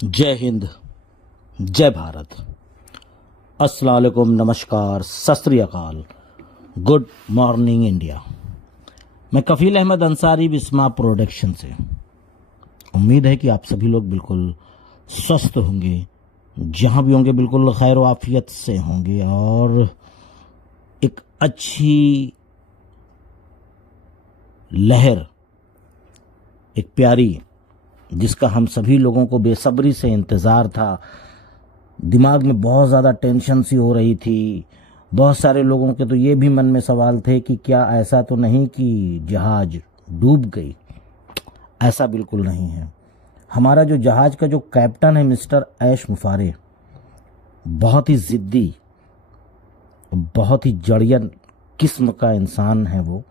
जय हिंद, जय भारत, अस्सलाम वालेकुम, नमस्कार, सत श्री अकाल, गुड मॉर्निंग इंडिया। मैं कफील अहमद अंसारी, बिस्मा प्रोडक्शन से। उम्मीद है कि आप सभी लोग बिल्कुल स्वस्थ होंगे, जहां भी होंगे बिल्कुल खैर आफियत से होंगे और एक अच्छी लहर, एक प्यारी, जिसका हम सभी लोगों को बेसब्री से इंतज़ार था। दिमाग में बहुत ज़्यादा टेंशन सी हो रही थी। बहुत सारे लोगों के तो ये भी मन में सवाल थे कि क्या ऐसा तो नहीं कि जहाज डूब गई। ऐसा बिल्कुल नहीं है। हमारा जो जहाज का जो कैप्टन है मिस्टर ऐश मुफारे, बहुत ही ज़िद्दी, बहुत ही जड़ियन किस्म का इंसान है वो।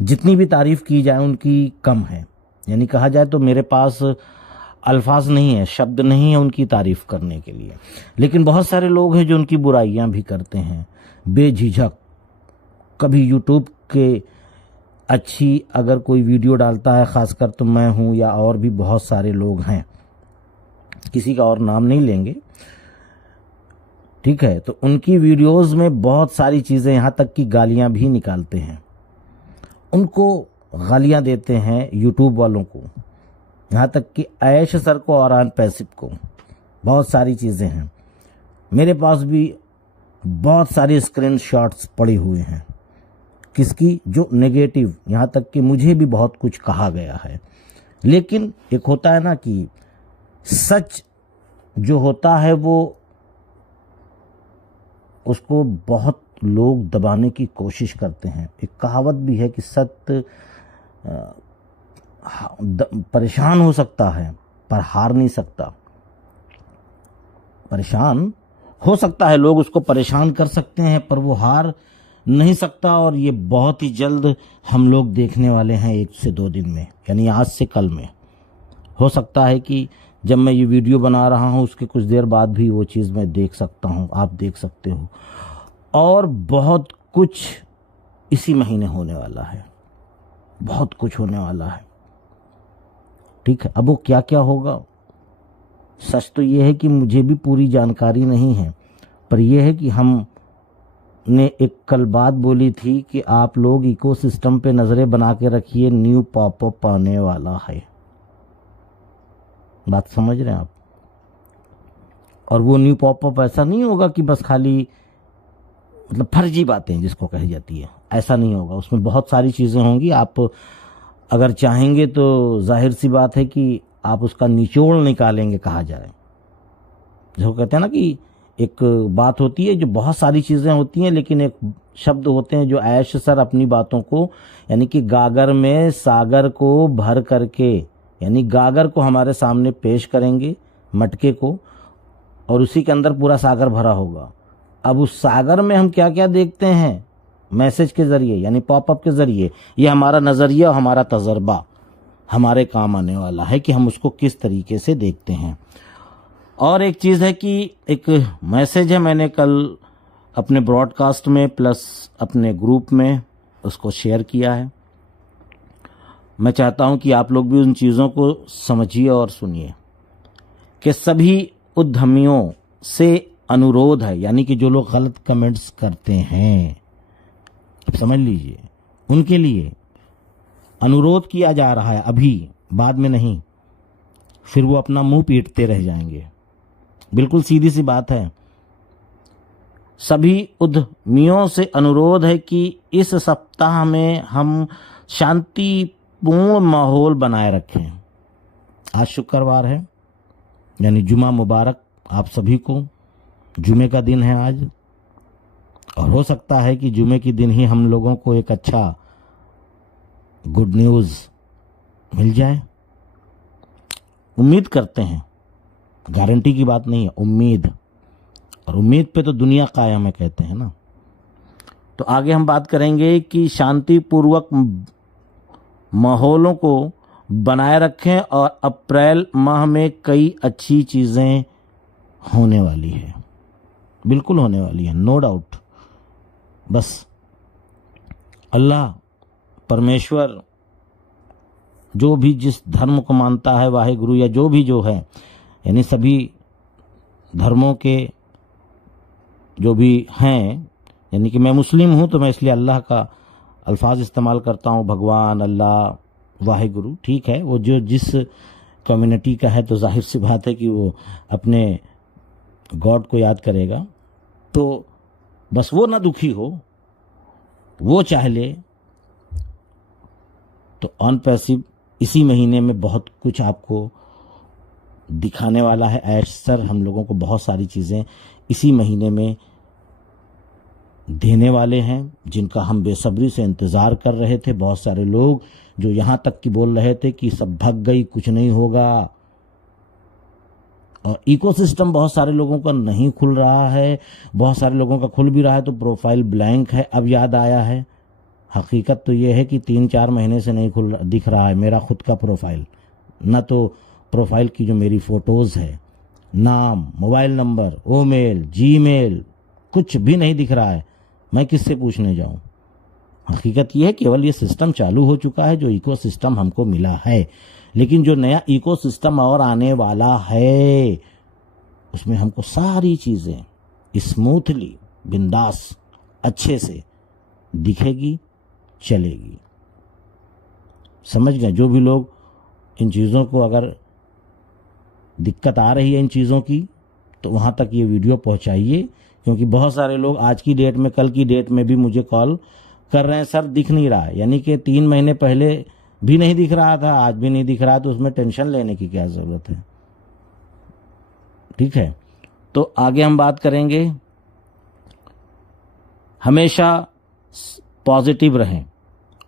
जितनी भी तारीफ़ की जाए उनकी कम है। यानी कहा जाए तो मेरे पास अल्फाज नहीं है, शब्द नहीं है उनकी तारीफ़ करने के लिए। लेकिन बहुत सारे लोग हैं जो उनकी बुराइयां भी करते हैं बेझिझक। कभी यूट्यूब के अच्छी अगर कोई वीडियो डालता है, ख़ासकर तो मैं हूं या और भी बहुत सारे लोग हैं, किसी का और नाम नहीं लेंगे, ठीक है, तो उनकी वीडियोस में बहुत सारी चीज़ें, यहाँ तक कि गालियां भी निकालते हैं। उनको गालियां देते हैं यूट्यूब वालों को, यहाँ तक कि ऐश सर को और आन पैसिव को। बहुत सारी चीज़ें हैं। मेरे पास भी बहुत सारी स्क्रीनशॉट्स पड़े हुए हैं किसकी, जो नेगेटिव, यहाँ तक कि मुझे भी बहुत कुछ कहा गया है। लेकिन एक होता है ना कि सच जो होता है वो उसको बहुत लोग दबाने की कोशिश करते हैं। एक कहावत भी है कि सत्य परेशान हो सकता है पर हार नहीं सकता। परेशान हो सकता है, लोग उसको परेशान कर सकते हैं, पर वो हार नहीं सकता। और ये बहुत ही जल्द हम लोग देखने वाले हैं, 1 से 2 दिन में, यानी आज से कल में। हो सकता है कि जब मैं ये वीडियो बना रहा हूँ उसके कुछ देर बाद भी वो चीज़ मैं देख सकता हूँ, आप देख सकते हो। और बहुत कुछ इसी महीने होने वाला है, बहुत कुछ होने वाला है, ठीक है। अब वो क्या क्या होगा, सच तो ये है कि मुझे भी पूरी जानकारी नहीं है, पर यह है कि हमने एक कल बात बोली थी कि आप लोग इकोसिस्टम पे नज़रें बना के रखिए, न्यू पॉपअप आने वाला है। बात समझ रहे हैं आप? और वो न्यू पॉपअप ऐसा नहीं होगा कि बस खाली मतलब फर्जी बातें जिसको कही जाती है, ऐसा नहीं होगा। उसमें बहुत सारी चीज़ें होंगी। आप अगर चाहेंगे तो जाहिर सी बात है कि आप उसका निचोड़ निकालेंगे, कहा जाए। जो कहते हैं ना कि एक बात होती है जो बहुत सारी चीज़ें होती हैं, लेकिन एक शब्द होते हैं जो ऐश सर अपनी बातों को, यानी कि गागर में सागर को भर करके, यानी गागर को हमारे सामने पेश करेंगे, मटके को, और उसी के अंदर पूरा सागर भरा होगा। अब उस सागर में हम क्या क्या देखते हैं मैसेज के ज़रिए, यानी पॉपअप के ज़रिए, ये हमारा नज़रिया और हमारा तजर्बा हमारे काम आने वाला है कि हम उसको किस तरीके से देखते हैं। और एक चीज़ है कि एक मैसेज है, मैंने कल अपने ब्रॉडकास्ट में प्लस अपने ग्रुप में उसको शेयर किया है। मैं चाहता हूं कि आप लोग भी उन चीज़ों को समझिए और सुनिए कि सभी उद्यमियों से अनुरोध है, यानी कि जो लोग गलत कमेंट्स करते हैं, अब समझ लीजिए, उनके लिए अनुरोध किया जा रहा है, अभी, बाद में नहीं। फिर वो अपना मुंह पीटते रह जाएंगे। बिल्कुल सीधी सी बात है। सभी उद्यमियों से अनुरोध है कि इस सप्ताह में हम शांतिपूर्ण माहौल बनाए रखें। आज शुक्रवार है, यानी जुमा मुबारक आप सभी को। जुमे का दिन है आज, और हो सकता है कि जुमे के दिन ही हम लोगों को एक अच्छा गुड न्यूज़ मिल जाए। उम्मीद करते हैं, गारंटी की बात नहीं है, उम्मीद। और उम्मीद पे तो दुनिया कायम है, कहते हैं ना। तो आगे हम बात करेंगे कि शांतिपूर्वक माहौलों को बनाए रखें, और अप्रैल माह में कई अच्छी चीज़ें होने वाली है, बिल्कुल होने वाली है, नो डाउट। बस अल्लाह परमेश्वर, जो भी जिस धर्म को मानता है, वाहे गुरु, या जो भी जो है, यानी सभी धर्मों के जो भी हैं, यानी कि मैं मुस्लिम हूँ तो मैं इसलिए अल्लाह का अल्फाज इस्तेमाल करता हूँ, भगवान, अल्लाह, वाहिगुरु, ठीक है। वो जो जिस कम्युनिटी का है तो जाहिर सी बात है कि वो अपने गॉड को याद करेगा। तो बस वो ना दुखी हो, वो चाह ले। तो ऑन पैसिव इसी महीने में बहुत कुछ आपको दिखाने वाला है। ऐश सर हम लोगों को बहुत सारी चीज़ें इसी महीने में देने वाले हैं, जिनका हम बेसब्री से इंतज़ार कर रहे थे। बहुत सारे लोग जो यहाँ तक कि बोल रहे थे कि सब भग गई, कुछ नहीं होगा, और इकोसिस्टम बहुत सारे लोगों का नहीं खुल रहा है, बहुत सारे लोगों का खुल भी रहा है तो प्रोफाइल ब्लैंक है। अब याद आया है, हकीकत तो ये है कि 3-4 महीने से नहीं खुल दिख रहा है मेरा खुद का प्रोफाइल। न तो प्रोफाइल की जो मेरी फ़ोटोज़ है, नाम, मोबाइल नंबर, ईमेल, जीमेल, कुछ भी नहीं दिख रहा है। मैं किससे पूछने जाऊं? हकीकत यह है केवल ये सिस्टम चालू हो चुका है, जो इकोसिस्टम हमको मिला है। लेकिन जो नया इकोसिस्टम और आने वाला है उसमें हमको सारी चीज़ें स्मूथली, बिंदास, अच्छे से दिखेगी, चलेगी। समझ गए? जो भी लोग इन चीज़ों को, अगर दिक्कत आ रही है इन चीज़ों की, तो वहाँ तक ये वीडियो पहुँचाइए, क्योंकि बहुत सारे लोग आज की डेट में, कल की डेट में भी मुझे कॉल कर रहे हैं, सर दिख नहीं रहा है। यानी कि 3 महीने पहले भी नहीं दिख रहा था, आज भी नहीं दिख रहा, तो उसमें टेंशन लेने की क्या ज़रूरत है? ठीक है, तो आगे हम बात करेंगे। हमेशा पॉजिटिव रहें,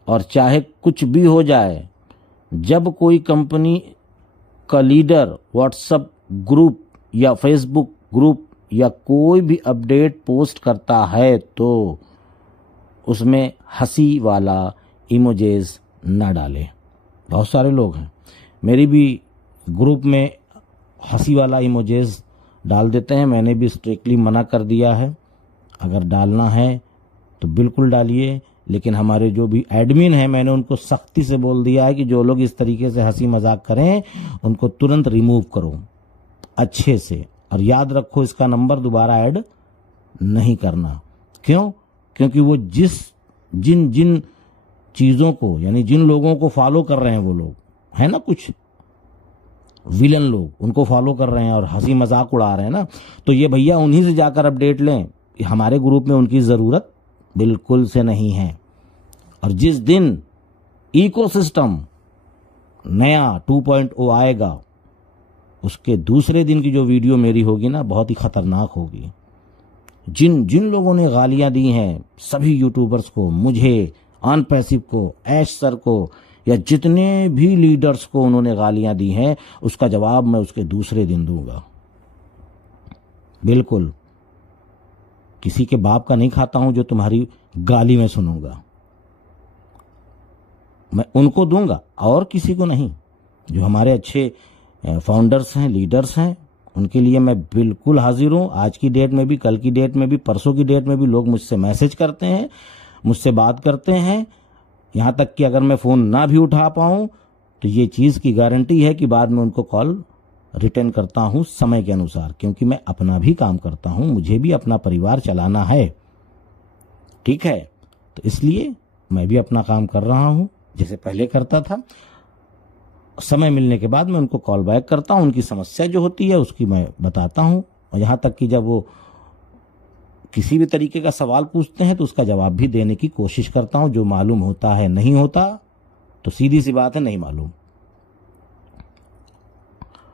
और चाहे कुछ भी हो जाए, जब कोई कंपनी का लीडर व्हाट्सएप ग्रुप या फेसबुक ग्रुप या कोई भी अपडेट पोस्ट करता है तो उसमें हंसी वाला इमोजेस न डालें। बहुत सारे लोग हैं, मेरी भी ग्रुप में हंसी वाला इमोजेस डाल देते हैं। मैंने भी स्ट्रिक्टली मना कर दिया है, अगर डालना है तो बिल्कुल डालिए, लेकिन हमारे जो भी एडमिन हैं, मैंने उनको सख्ती से बोल दिया है कि जो लोग इस तरीके से हंसी मजाक करें उनको तुरंत रिमूव करो अच्छे से। और याद रखो, इसका नंबर दोबारा ऐड नहीं करना। क्यों? क्योंकि वो जिन जिन चीज़ों को, यानी जिन लोगों को फॉलो कर रहे हैं, वो लोग है ना, कुछ विलन लोग उनको फॉलो कर रहे हैं और हंसी मजाक उड़ा रहे हैं ना, तो ये भैया उन्हीं से जाकर अपडेट लें। हमारे ग्रुप में उनकी ज़रूरत बिल्कुल से नहीं है। और जिस दिन इकोसिस्टम नया 2.0 आएगा, उसके दूसरे दिन की जो वीडियो मेरी होगी ना, बहुत ही खतरनाक होगी। जिन जिन लोगों ने गालियां दी हैं सभी यूट्यूबर्स को, मुझे, ऑन पैसिव को, ऐश सर को, या जितने भी लीडर्स को उन्होंने गालियां दी हैं, उसका जवाब मैं उसके दूसरे दिन दूंगा। बिल्कुल किसी के बाप का नहीं खाता हूं जो तुम्हारी गाली में सुनूंगा, मैं उनको दूंगा और किसी को नहीं। जो हमारे अच्छे फाउंडर्स हैं, लीडर्स हैं, उनके लिए मैं बिल्कुल हाजिर हूँ। आज की डेट में भी, कल की डेट में भी, परसों की डेट में भी लोग मुझसे मैसेज करते हैं, मुझसे बात करते हैं। यहाँ तक कि अगर मैं फ़ोन ना भी उठा पाऊँ तो ये चीज़ की गारंटी है कि बाद में उनको कॉल रिटर्न करता हूँ समय के अनुसार, क्योंकि मैं अपना भी काम करता हूँ, मुझे भी अपना परिवार चलाना है। ठीक है, तो इसलिए मैं भी अपना काम कर रहा हूँ जैसे पहले करता था। समय मिलने के बाद मैं उनको कॉल बैक करता हूँ, उनकी समस्या जो होती है उसकी मैं बताता हूँ, और यहाँ तक कि जब वो किसी भी तरीके का सवाल पूछते हैं तो उसका जवाब भी देने की कोशिश करता हूँ। जो मालूम होता है, नहीं होता तो सीधी सी बात है, नहीं मालूम।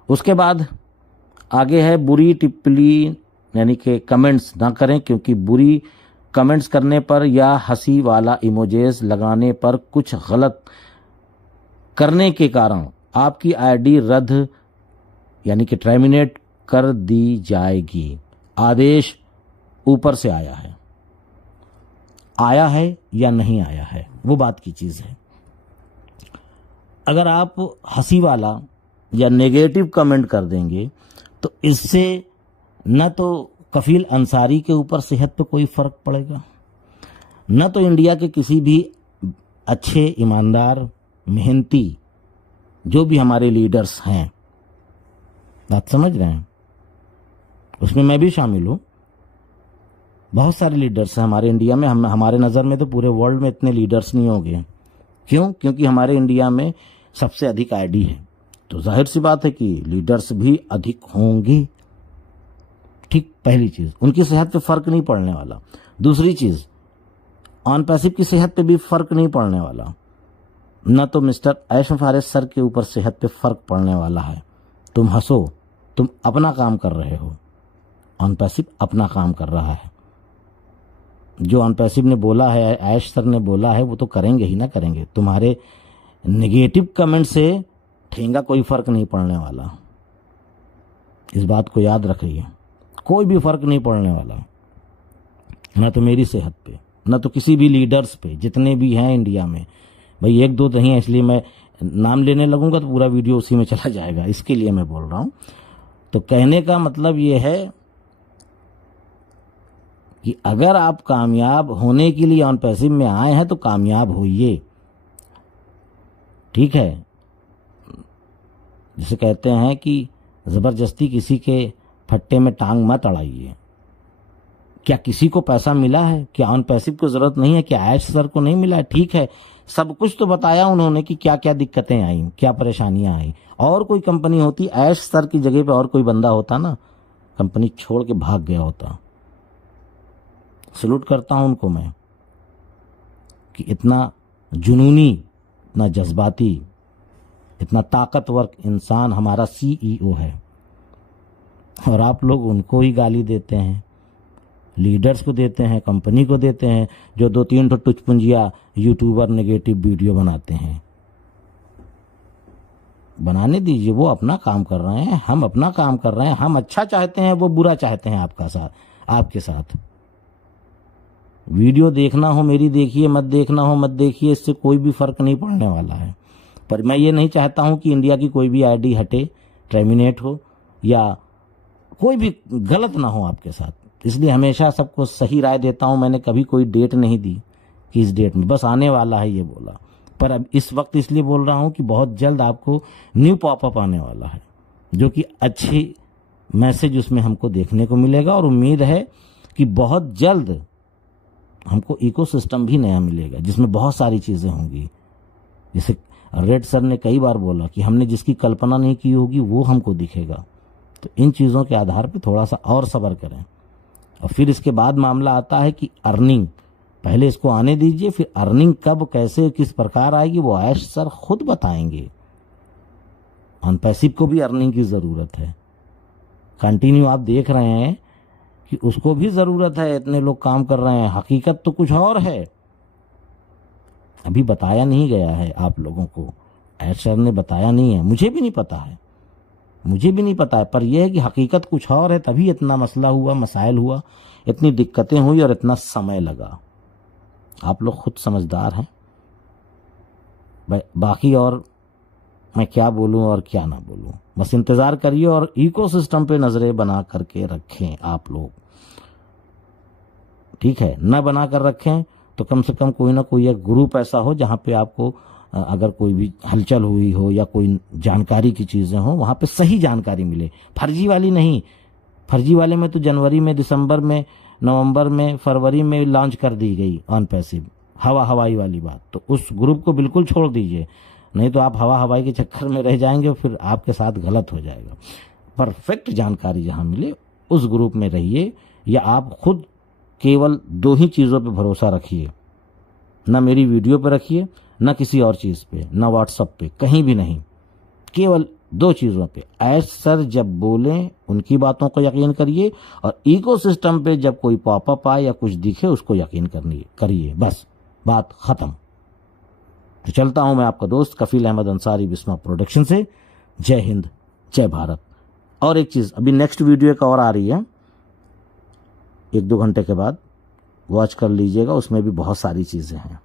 उसके बाद आगे है बुरी टिप्पणी, यानी कि कमेंट्स ना करें, क्योंकि बुरी कमेंट्स करने पर या हंसी वाला इमोजेस लगाने पर कुछ गलत करने के कारण आपकी आईडी रद्द, यानी कि टर्मिनेट कर दी जाएगी। आदेश ऊपर से आया है या नहीं आया है, वो बात की चीज़ है। अगर आप हंसी वाला या नेगेटिव कमेंट कर देंगे तो इससे न तो कफील अंसारी के ऊपर सेहत पे कोई फ़र्क पड़ेगा, न तो इंडिया के किसी भी अच्छे, ईमानदार, मेहनती जो भी हमारे लीडर्स हैं बात समझ रहे हैं? उसमें मैं भी शामिल हूँ। बहुत सारे लीडर्स हैं हमारे इंडिया में। हमारे नज़र में तो पूरे वर्ल्ड में इतने लीडर्स नहीं होंगे। क्यों? क्योंकि हमारे इंडिया में सबसे अधिक आईडी है, तो जाहिर सी बात है कि लीडर्स भी अधिक होंगे। ठीक, पहली चीज़, उनकी सेहत पे फ़र्क नहीं पड़ने वाला। दूसरी चीज़, ऑन पैसिव की सेहत पे भी फ़र्क नहीं पड़ने वाला। न तो मिस्टर ऐश फारिस सर के ऊपर सेहत पे फ़र्क पड़ने वाला है। तुम हंसो, तुम अपना काम कर रहे हो, ऑन पैसिव अपना काम कर रहा है। जो ऑन पैसिव ने बोला है, ऐश सर ने बोला है, वो तो करेंगे ही ना करेंगे। तुम्हारे नेगेटिव कमेंट से ठेंगा कोई फ़र्क नहीं पड़ने वाला। इस बात को याद रखिए, कोई भी फ़र्क नहीं पड़ने वाला, ना तो मेरी सेहत पे, ना तो किसी भी लीडर्स पे, जितने भी हैं इंडिया में। भाई एक दो नहीं है, इसलिए मैं नाम लेने लगूंगा तो पूरा वीडियो उसी में चला जाएगा, इसके लिए मैं बोल रहा हूँ। तो कहने का मतलब ये है कि अगर आप कामयाब होने के लिए ऑन पैसिव में आए हैं तो कामयाब होइए। ठीक है, जिसे कहते हैं कि ज़बरदस्ती किसी के फट्टे में टांग मत अड़ाइए। क्या किसी को पैसा मिला है? क्या ऑन पैसिव को ज़रूरत नहीं है? क्या ऐश सर को नहीं मिला? ठीक है, सब कुछ तो बताया उन्होंने कि क्या क्या दिक्कतें आई, क्या परेशानियां आई। और कोई कंपनी होती, ऐश सर की जगह पे और कोई बंदा होता ना, कंपनी छोड़ के भाग गया होता। सलूट करता हूं उनको मैं कि इतना जुनूनी, इतना जज्बाती, इतना ताकतवर इंसान हमारा CEO है, और आप लोग उनको ही गाली देते हैं, लीडर्स को देते हैं, कंपनी को देते हैं, जो 2-3 टुचपुंजिया यूट्यूबर नेगेटिव वीडियो बनाते हैं। बनाने दीजिए, वो अपना काम कर रहे हैं, हम अपना काम कर रहे हैं। हम अच्छा चाहते हैं, वो बुरा चाहते हैं आपके साथ। वीडियो देखना हो मेरी देखिए, मत देखना हो मत देखिए, इससे कोई भी फर्क नहीं पड़ने वाला है। पर मैं ये नहीं चाहता हूं कि इंडिया की कोई भी आईडी हटे, टर्मिनेट हो, या कोई भी गलत ना हो आपके साथ। इसलिए हमेशा सबको सही राय देता हूं। मैंने कभी कोई डेट नहीं दी कि इस डेट में, बस आने वाला है ये बोला। पर अब इस वक्त इसलिए बोल रहा हूं कि बहुत जल्द आपको न्यू पॉपअप आने वाला है, जो कि अच्छी मैसेज उसमें हमको देखने को मिलेगा। और उम्मीद है कि बहुत जल्द हमको इकोसिस्टम भी नया मिलेगा, जिसमें बहुत सारी चीज़ें होंगी। जैसे रेड सर ने कई बार बोला कि हमने जिसकी कल्पना नहीं की होगी वो हमको दिखेगा। तो इन चीज़ों के आधार पर थोड़ा सा और सब्र करें। और फिर इसके बाद मामला आता है कि अर्निंग, पहले इसको आने दीजिए, फिर अर्निंग कब, कैसे, किस प्रकार आएगी वो ऐश सर खुद बताएंगे। ऑन पैसिव को भी अर्निंग की ज़रूरत है। कंटिन्यू आप देख रहे हैं कि उसको भी ज़रूरत है, इतने लोग काम कर रहे हैं। हकीकत तो कुछ और है, अभी बताया नहीं गया है आप लोगों को, ऐश सर ने बताया नहीं है, मुझे भी नहीं पता है, पर यह है कि हकीकत कुछ और है। तभी इतना मसला हुआ, मसाइल हुआ, इतनी दिक्कतें हुई और इतना समय लगा। आप लोग खुद समझदार हैं। बाकी और मैं क्या बोलूं और क्या ना बोलूं, बस इंतज़ार करिए और इकोसिस्टम पे नज़रें बना करके रखें आप लोग। ठीक है, ना बना कर रखें तो कम से कम कोई ना कोई एक ग्रुप ऐसा हो जहाँ पे आपको अगर कोई भी हलचल हुई हो या कोई जानकारी की चीज़ें हो, वहाँ पे सही जानकारी मिले, फर्जी वाली नहीं। फर्जी वाले में तो जनवरी में, दिसंबर में, नवंबर में, फरवरी में लॉन्च कर दी गई ऑन पैसिव, हवाई वाली बात। तो उस ग्रुप को बिल्कुल छोड़ दीजिए, नहीं तो आप हवाई के चक्कर में रह जाएंगे, फिर आपके साथ गलत हो जाएगा। परफेक्ट जानकारी जहाँ मिले उस ग्रुप में रहिए, या आप खुद केवल 2 ही चीज़ों पे भरोसा रखिए, ना मेरी वीडियो पे रखिए, ना किसी और चीज़ पे, ना व्हाट्सएप पे, कहीं भी नहीं। केवल 2 चीज़ों पे, ऐश सर जब बोलें उनकी बातों को यकीन करिए, और इकोसिस्टम पे जब कोई पॉपअप आए या कुछ दिखे उसको यकीन करिए, बस बात ख़त्म। तो चलता हूं मैं आपका दोस्त कफील अहमद अंसारी, बिस्मा प्रोडक्शन से। जय हिंद, जय भारत। और एक चीज़, अभी नेक्स्ट वीडियो एक और आ रही है 1-2 घंटे के बाद, वॉच कर लीजिएगा, उसमें भी बहुत सारी चीज़ें हैं।